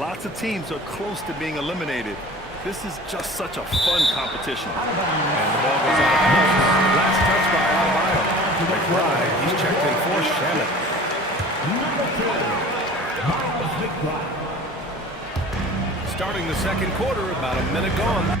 Lots of teams are close to being eliminated. This is just such a fun competition. And the ball goes out of bounds. Last touch by Adebayo. McBride, he's checked in for Shannon. Starting the second quarter, about a minute gone.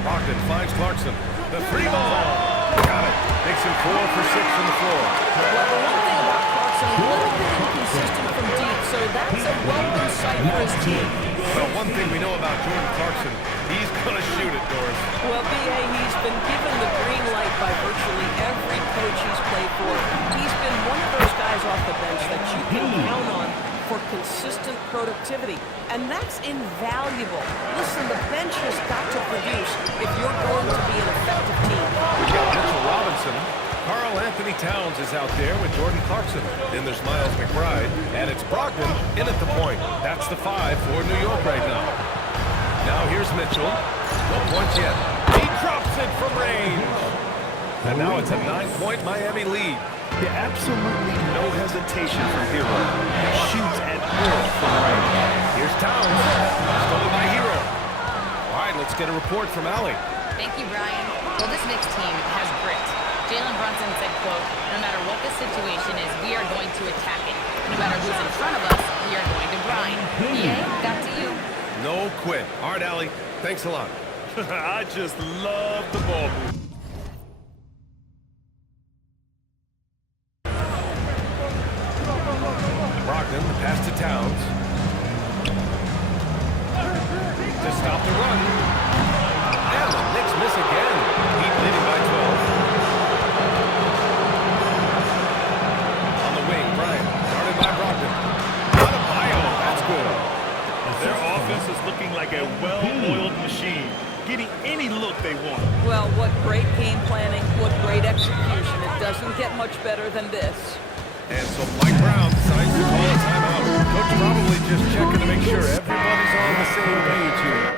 Brogdon finds Clarkson. The three ball. Got it. Makes him 4 for 6 from the floor. Well, the one thing about Clarkson, a little bit inconsistent from deep, so that's a welcome sight for his team. Well, one thing we know about Jordan Clarkson, he's going to shoot it, Doris. Well, B.A., he's been given the green light by virtually every coach he's played for. He's been one of those guys off the bench that you can count on for consistent productivity, and that's invaluable. Listen, the bench has got to produce if you're going to be an effective team. We got Mitchell Robinson. Karl Anthony Towns is out there with Jordan Clarkson. Then there's Miles McBride, and it's Brogdon in at the point. That's the 5 for New York right now. Now here's Mitchell. No points yet. He drops it from range. And now it's a 9-point Miami lead. Yeah, absolutely no hesitation from Hero. Shoots at will from range. Here's Towns. Stolen by Hero. All right, let's get a report from Allie. Thank you, Brian. Well, this Knicks team has grit. Jalen Brunson said, quote, no matter what the situation is, we are going to attack it. No matter who's in front of us, we are going to grind. EA, back to you. No quit. All right, Allie. Thanks a lot. I just love the ball move. Brogdon, the pass to Towns. To stop the run. And the Knicks miss again. Heat leading by 12. On the wing, Bryant. Guarded by Brogdon. Adebayo, that's good. Their offense is looking like a well-oiled machine, getting any look they want. Well, what great game planning, what great execution. It doesn't get much better than this. And so Mike Brown decides to call a timeout. Coach probably just checking to make sure everybody's on the same page here.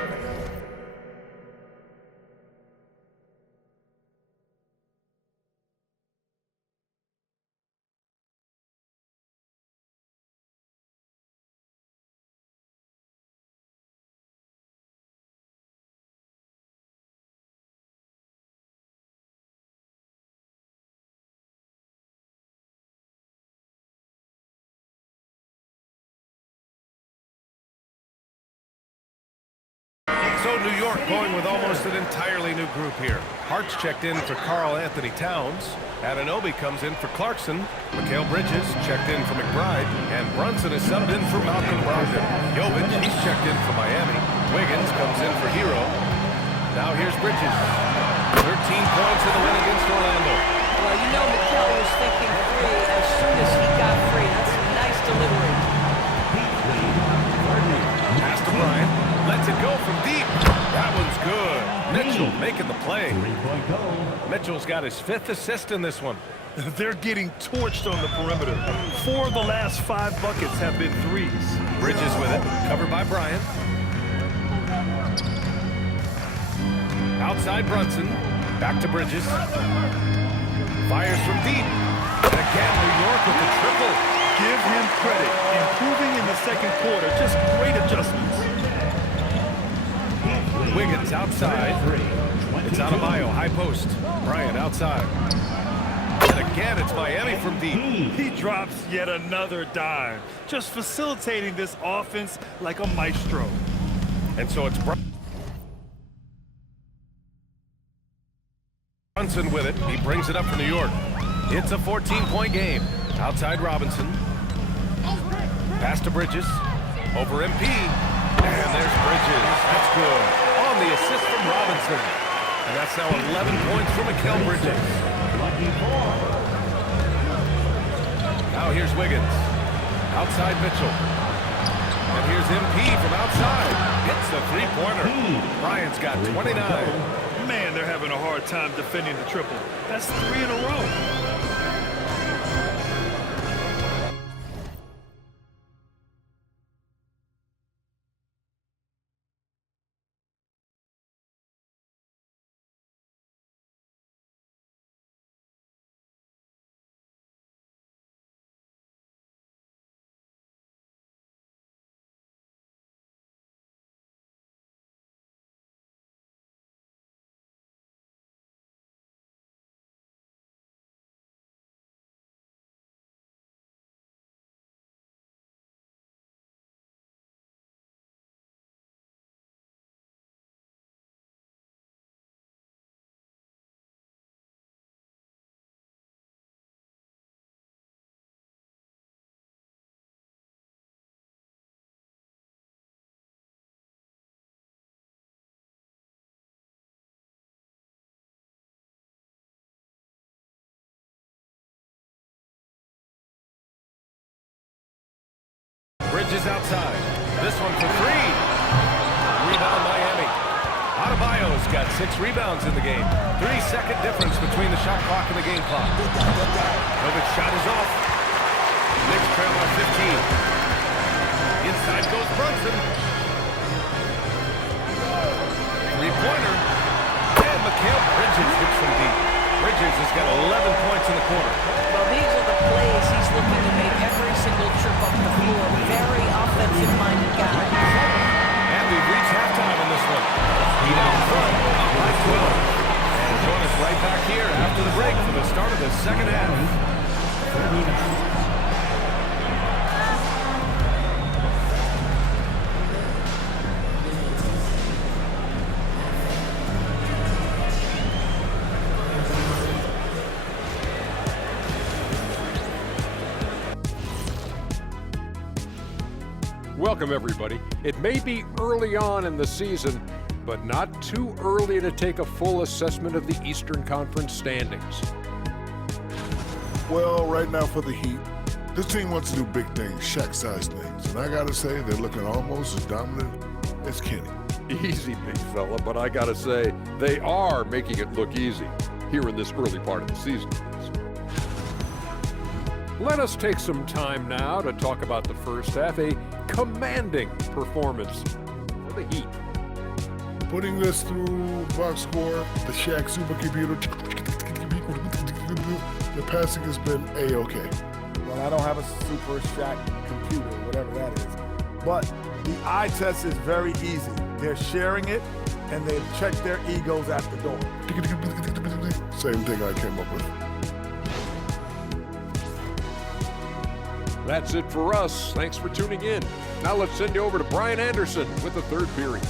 So New York going with almost an entirely new group here. Hart's checked in for Karl Anthony Towns. Anunoby comes in for Clarkson. Mikal Bridges checked in for McBride. And Brunson is subbed in for Malcolm Brogdon. Jovic, he's checked in for Miami. Wiggins comes in for Hero. Now here's Bridges. 13 points in the win against Orlando. Well, you know Mikal was thinking free as soon as he got free. That's a nice delivery. Pass to Bryant. Lets it go from deep. That one's good. Mitchell making the play. Mitchell's got his 5th assist in this one. They're getting torched on the perimeter. 4 of the last 5 buckets have been threes. Bridges with it. Covered by Bryant. Outside Brunson. Back to Bridges. Fires from deep. And again, New York with the triple. Give him credit. Improving in the second quarter. Just great adjustments. Wiggins outside. It's Adebayo, high post. Bryant outside. And again, it's Miami from deep. He drops yet another dime. Just facilitating this offense like a maestro. And so it's Brunson with it. He brings it up for New York. It's a 14-point game. Outside Robinson. Pass to Bridges. Over MP. And there's Bridges. That's good. On the assist from Robinson. And that's now 11 points for Mikal Bridges. Now here's Wiggins. Outside Mitchell. And here's MP from outside. Hits the three-pointer. Bryant's got 29. Man, they're having a hard time defending the triple. That's 3 in a row. Bridges outside. This one for three. Rebound Miami. Adebayo's got 6 rebounds in the game. 3-second difference between the shot clock and the game clock. Novic's shot is off. Knicks trail on 15. Inside goes Brunson. Three-pointer. And Mikal Bridges hits from deep. Bridges has got 11 points in the quarter. Well, these are the plays he's looking to make every single trip up the floor. Very offensive-minded guy. And we've reached halftime in this one. Heat out front, up by 12. And join us right back here after the break for the start of the second half. Welcome, everybody. It may be early on in the season, but not too early to take a full assessment of the Eastern Conference standings. Well, right now for the Heat, this team wants to do big things, Shaq-sized things. And I got to say, they're looking almost as dominant as Kenny. Easy, big fella, but I gotta say, they are making it look easy here in this early part of the season. Let us take some time now to talk about the first half, a commanding performance for the Heat. Putting this through box score, the Shaq supercomputer, the passing has been A-okay. Well, I don't have a Super Shaq computer, whatever that is. But the eye test is very easy. They're sharing it, and they've checked their egos at the door. Same thing I came up with. That's it for us. Thanks for tuning in. Now let's send you over to Brian Anderson with the third period.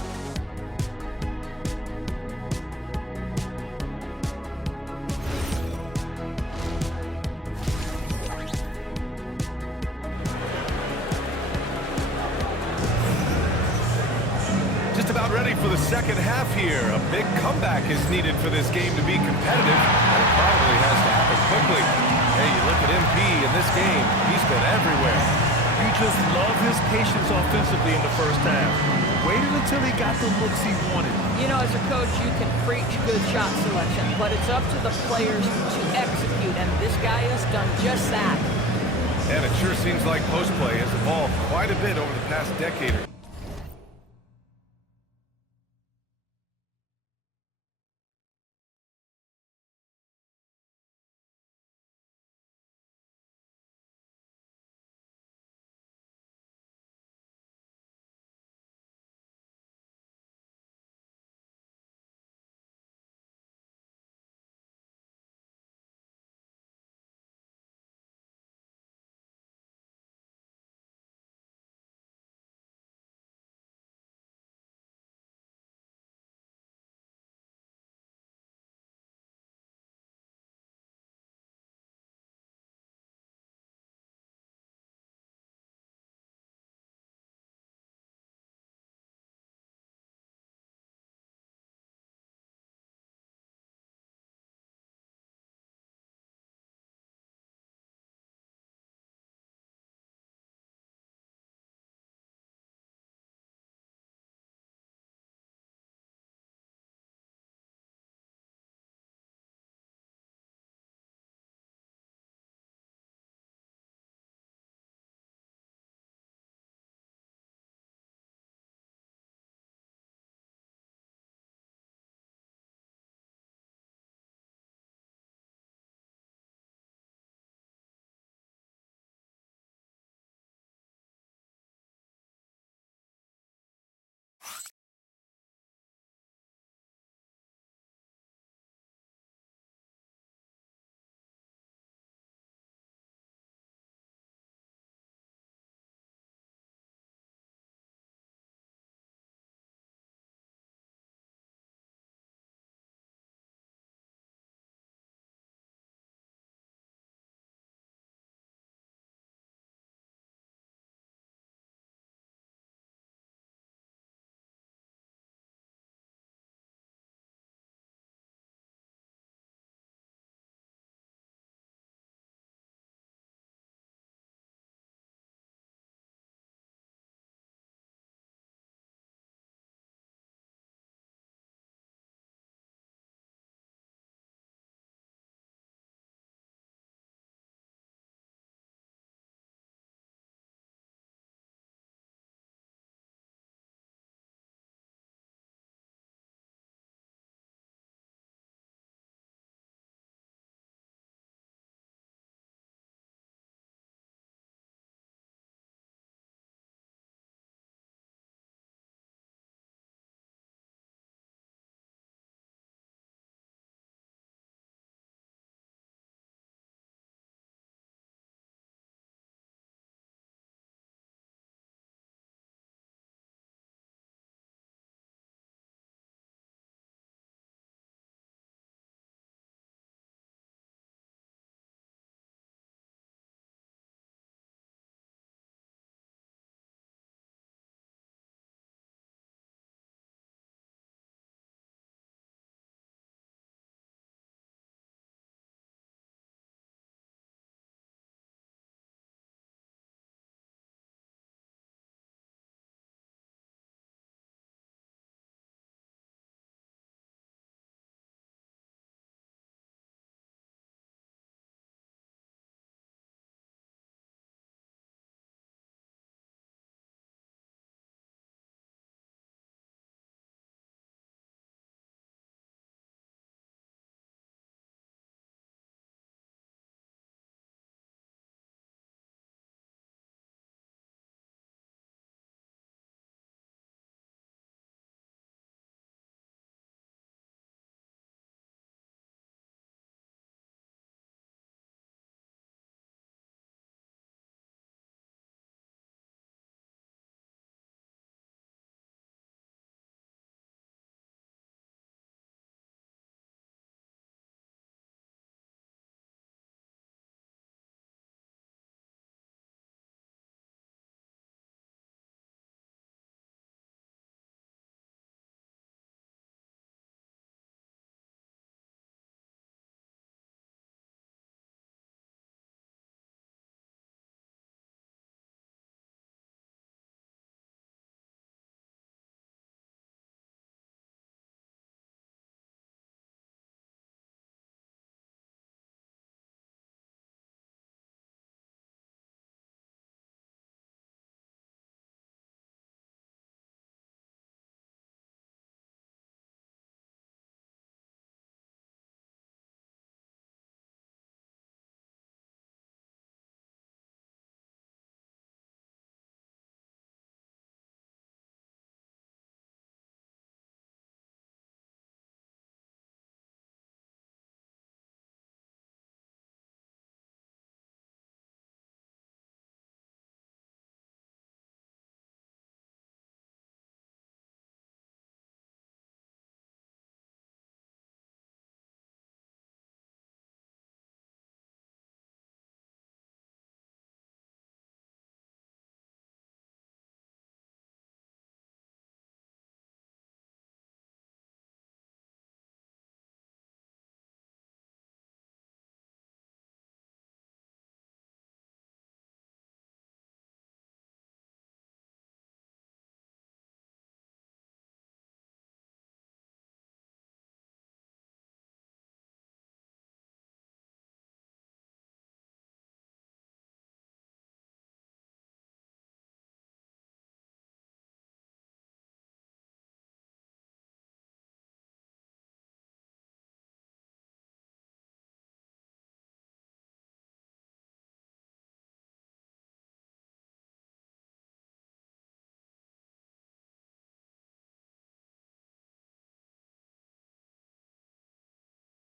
Just about ready for the second half here. A big comeback is needed for this game to be competitive. And it probably has to happen quickly. Hey, you look at MP in this game, he's been everywhere. You just love his patience offensively in the first half. Waited until he got the looks he wanted. You know, as a coach, you can preach good shot selection, but it's up to the players to execute, and this guy has done just that. And it sure seems like post play has evolved quite a bit over the past decade.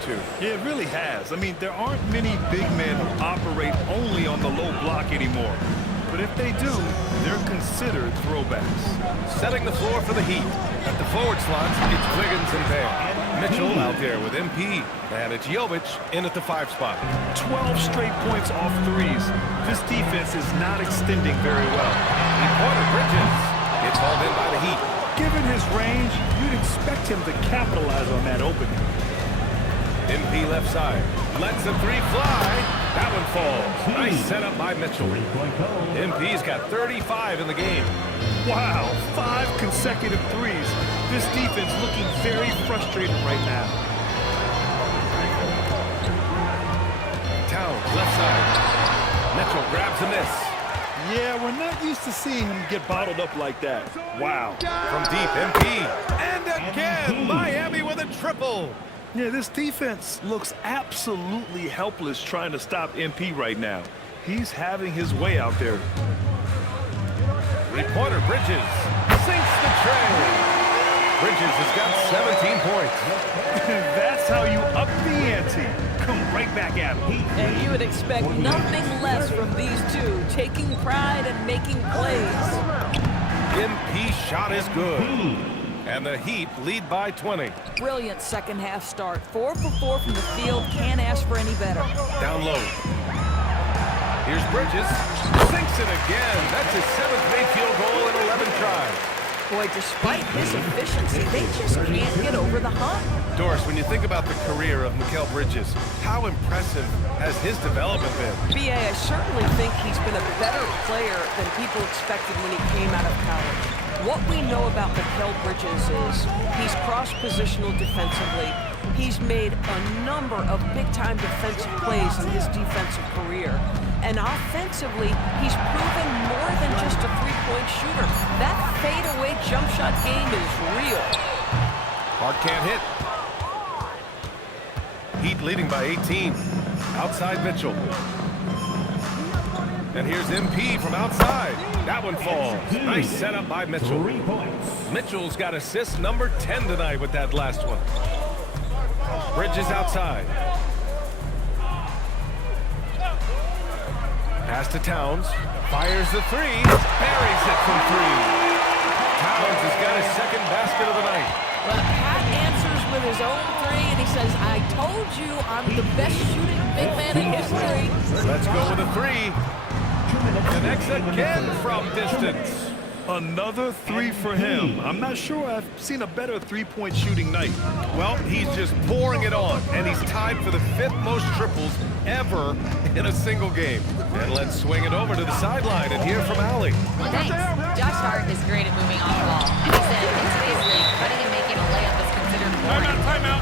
attitude. Yeah, it really has. I mean, there aren't many big men who operate only on the low block anymore. But if they do, they're considered throwbacks. Setting the floor for the Heat. At the forward slots, it's Wiggins and Bam. Mitchell out there with MP. And it's Jovic in at the 5 spot. 12 straight points off threes. This defense is not extending very well. Porter Bridges. It's hauled in by the Heat. Given his range, you'd expect him to capitalize on that opening. MP left side. Lets the 3 fly. That one falls. Nice setup by Mitchell. MP's got 35 in the game. Wow, 5 consecutive threes. This defense looking very frustrated right now. Towns left side. Mitchell grabs a miss. Yeah, we're not used to seeing him get bottled up like that. Wow. From deep, MP. And again, Miami with a triple. Yeah, this defense looks absolutely helpless trying to stop MP right now. He's having his way out there. Porter Bridges sinks the tray. Bridges has got 17 points. That's how you up the ante. Come right back at him. And you would expect nothing less from these two, taking pride and making plays. MP shot is good. And the Heat lead by 20. Brilliant second half start. 4 for 4 from the field. Can't ask for any better. Down low. Here's Bridges. Sinks it again. That's his 7th made field goal in 11 tries. Boy, despite his efficiency, they just can't get over the hump. Doris, when you think about the career of Mikal Bridges, how impressive has his development been? B.A., I certainly think he's been a better player than people expected when he came out of college. What we know about Mikal Bridges is he's cross-positional defensively. He's made a number of big-time defensive plays in his defensive career. And offensively, he's proven more than just a three-point shooter. That fadeaway jump shot game is real. Hart can't hit. Heat leading by 18. Outside Mitchell. And here's MP from outside. That one falls. Nice setup by Mitchell. Mitchell's got assist number 10 tonight with that last one. Bridges outside. Pass to Towns. Fires the 3. Buries it from 3. Towns has got his 2nd basket of the night. Well, Pat answers with his own 3, and he says, I told you I'm the best shooting big man in history. Let's go with a 3. Connects again from distance. Another 3 for him. I'm not sure I've seen a better three-point shooting night. Well, he's just pouring it on, and he's tied for the 5th most triples ever in a single game. And let's swing it over to the sideline and hear from Allie. Thanks. Josh Hart is great at moving on the ball. And he said, in today's league, cutting and making a layup is considered boring.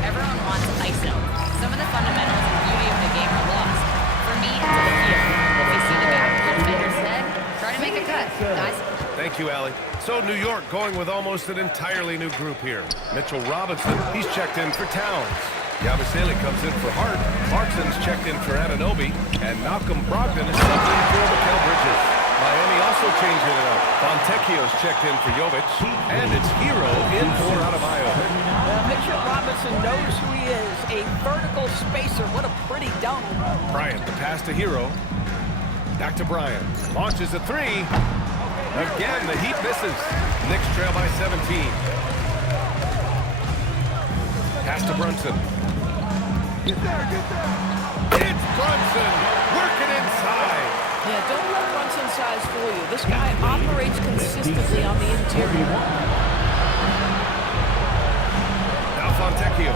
Everyone wants ISO. Some of the fundamentals and beauty of the game are lost. For me, it's a feel. If you see the back of your defender's head, try to make a cut, guys. Thank you, Allie. So New York going with almost an entirely new group here. Mitchell Robinson, he's checked in for Towns. Yabusele comes in for Hart. Clarkson's checked in for Anunoby. And Malcolm Brogdon is subbed in for Mikal Bridges. Miami also changing it up. Fontecchio's checked in for Jovic. And it's Hero in for Adebayo. Mitchell Robinson knows who he is, a vertical spacer. What a pretty dunk. Bryant, the pass to Hero. Back to Bryant. Launches a 3. Again, the Heat misses. Knicks trail by 17. Pass to Brunson. It's Brunson working inside. Yeah, don't let Brunson's size fool you. This guy operates consistently on the interior. Now Fontecchio.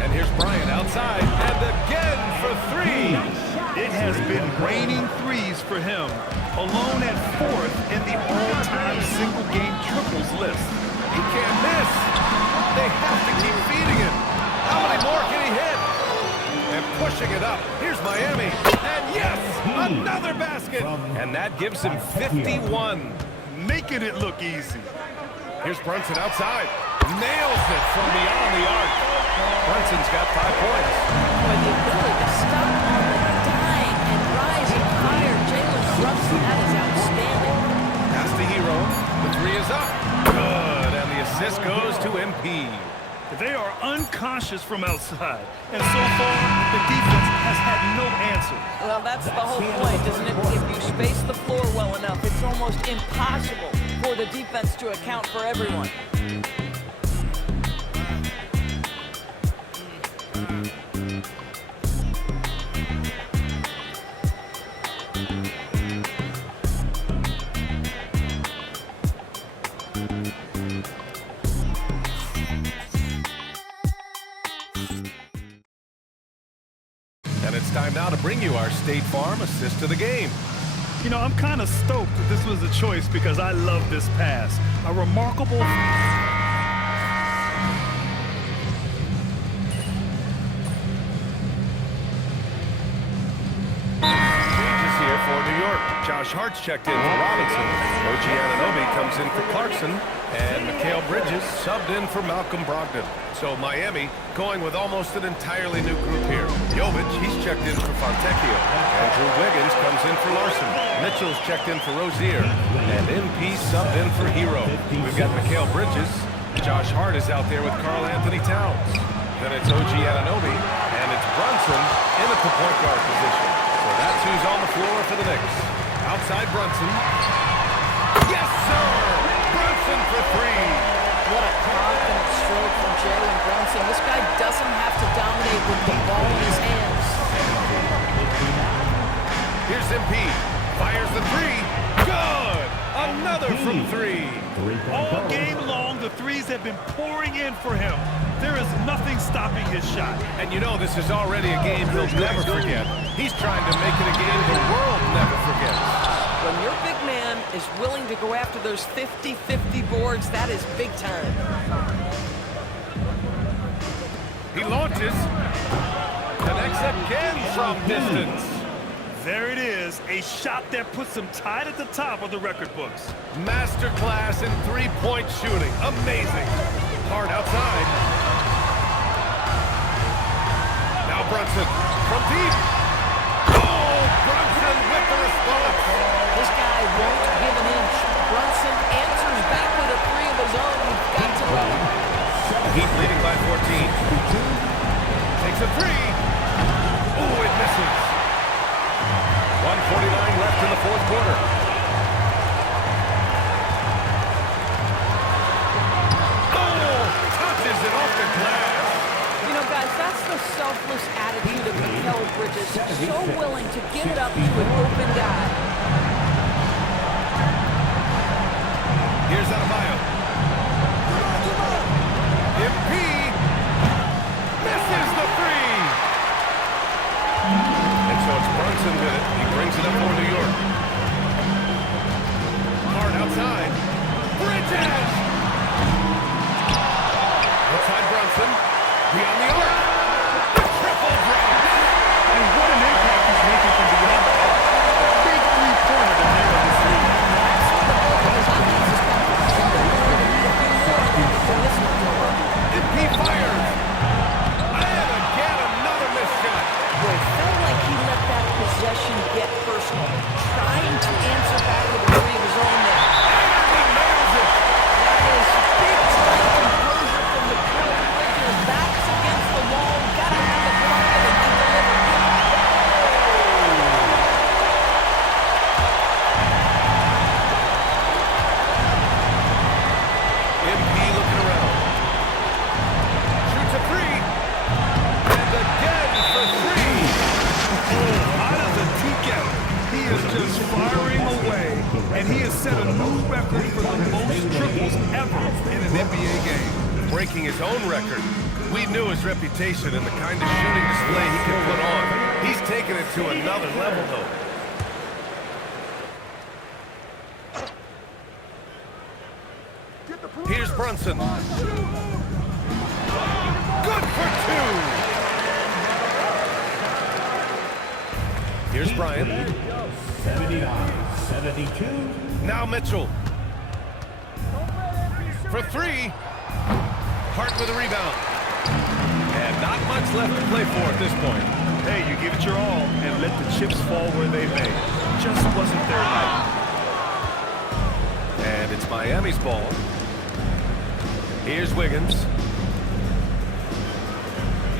And here's Bryant outside. And again for 3. It has been raining threes for him, alone at 4th in the all-time single-game triples list. He can't miss. They have to keep feeding him. How many more can he hit? And pushing it up. Here's Miami. And yes, another basket. And that gives him 51. Making it look easy. Here's Brunson outside. Nails it from beyond the arc. Brunson's got 5 points. But the ability to stop on the dime and rise and fire Jalen Brunson, that is outstanding. Pass to Hero. The 3 is up. Good. And the assist goes to MP. They are unconscious from outside. And so far, the defense has had no answer. Well, that's the whole point, isn't it? If you space the floor well enough, it's almost impossible for the defense to account for everyone. And it's time now to bring you our State Farm assist of the game. You know, I'm kind of stoked that this was a choice because I love this pass. A remarkable... Changes here for New York. Josh Hart's checked in for Robinson. OG Anunoby comes in for Clarkson. And Mikal Bridges subbed in for Malcolm Brogdon. So Miami going with almost an entirely new group here. Jovic, he's checked in for Fontecchio. Andrew Wiggins comes in for Larson. Mitchell's checked in for Rozier. And MP subbed in for Hero. We've got Mikal Bridges. Josh Hart is out there with Karl Anthony Towns. Then it's OG Anunoby. And it's Brunson in at the point guard position. So that's who's on the floor for the Knicks. Outside Brunson. Yes, sir! Brunson for three. What a confident stroke from Jalen Brunson. This guy doesn't have to dominate with the ball in his hands. Here's MP. Fires the three. Good! Another from three. All game long, the threes have been pouring in for him. There is nothing stopping his shot. And you know this is already a game he'll never forget. He's trying to make it a game the world never forgets. When your big man is willing to go after those 50-50 boards, that is big time. He launches. Connects again from distance. There it is, a shot that puts him tied at the top of the record books. Masterclass in three-point shooting. Amazing. Hard outside. Now Brunson from deep. Oh, Brunson with the response. This guy won't give an inch. Brunson answers back with a three of his own. You've got to love him. Heat leading by 14. Takes a three. Oh, it misses. 1:49 left in the fourth quarter. Oh, touches it off the glass. You know, guys, that's the selfless attitude of Mikal Bridges. So willing to give it up to an open guy. Here's Adebayo. MP misses the three. And so it's Brunson with it. He brings it up for New York. Hard outside. Bridges! Outside Brunson. Beyond the arc. The triple drop. And what an impact he's making from beyond the arc. A big three-pointer to nail this lead. MP fires. And again, another missed shot. Boy, it felt like he let that possession get personal. Trying to answer back with a three of his own there. He nails it. That is big-time composure from Mikal Bridges. Backs against the wall. Gotta have the bucket, and he delivered. MP looking around. Shoots a three. And again for three. Out of the teacup, he is just firing away, and he has set a new record for the most triples ever in an NBA game. Breaking his own record. We knew his reputation and the kind of shooting display he could put on. He's taken it to another level, though. Here's Brunson. Good for two. Here's Bryant. 79-72. Now Mitchell. For three. Hart with a rebound. And not much left to play for at this point. Hey, you give it your all and let the chips fall where they may. Just wasn't their night. And it's Miami's ball. Here's Wiggins.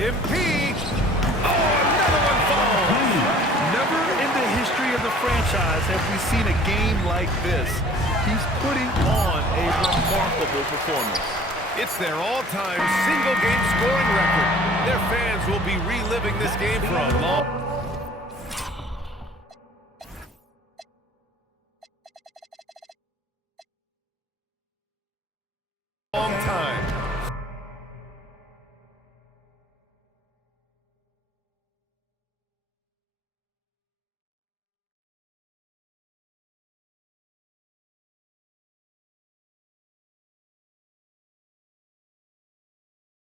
MP. Oh, another one falls. Never in the history of the franchise have we seen a game like this. He's putting on a remarkable performance. It's their all-time single-game scoring record. Their fans will be reliving this game for a long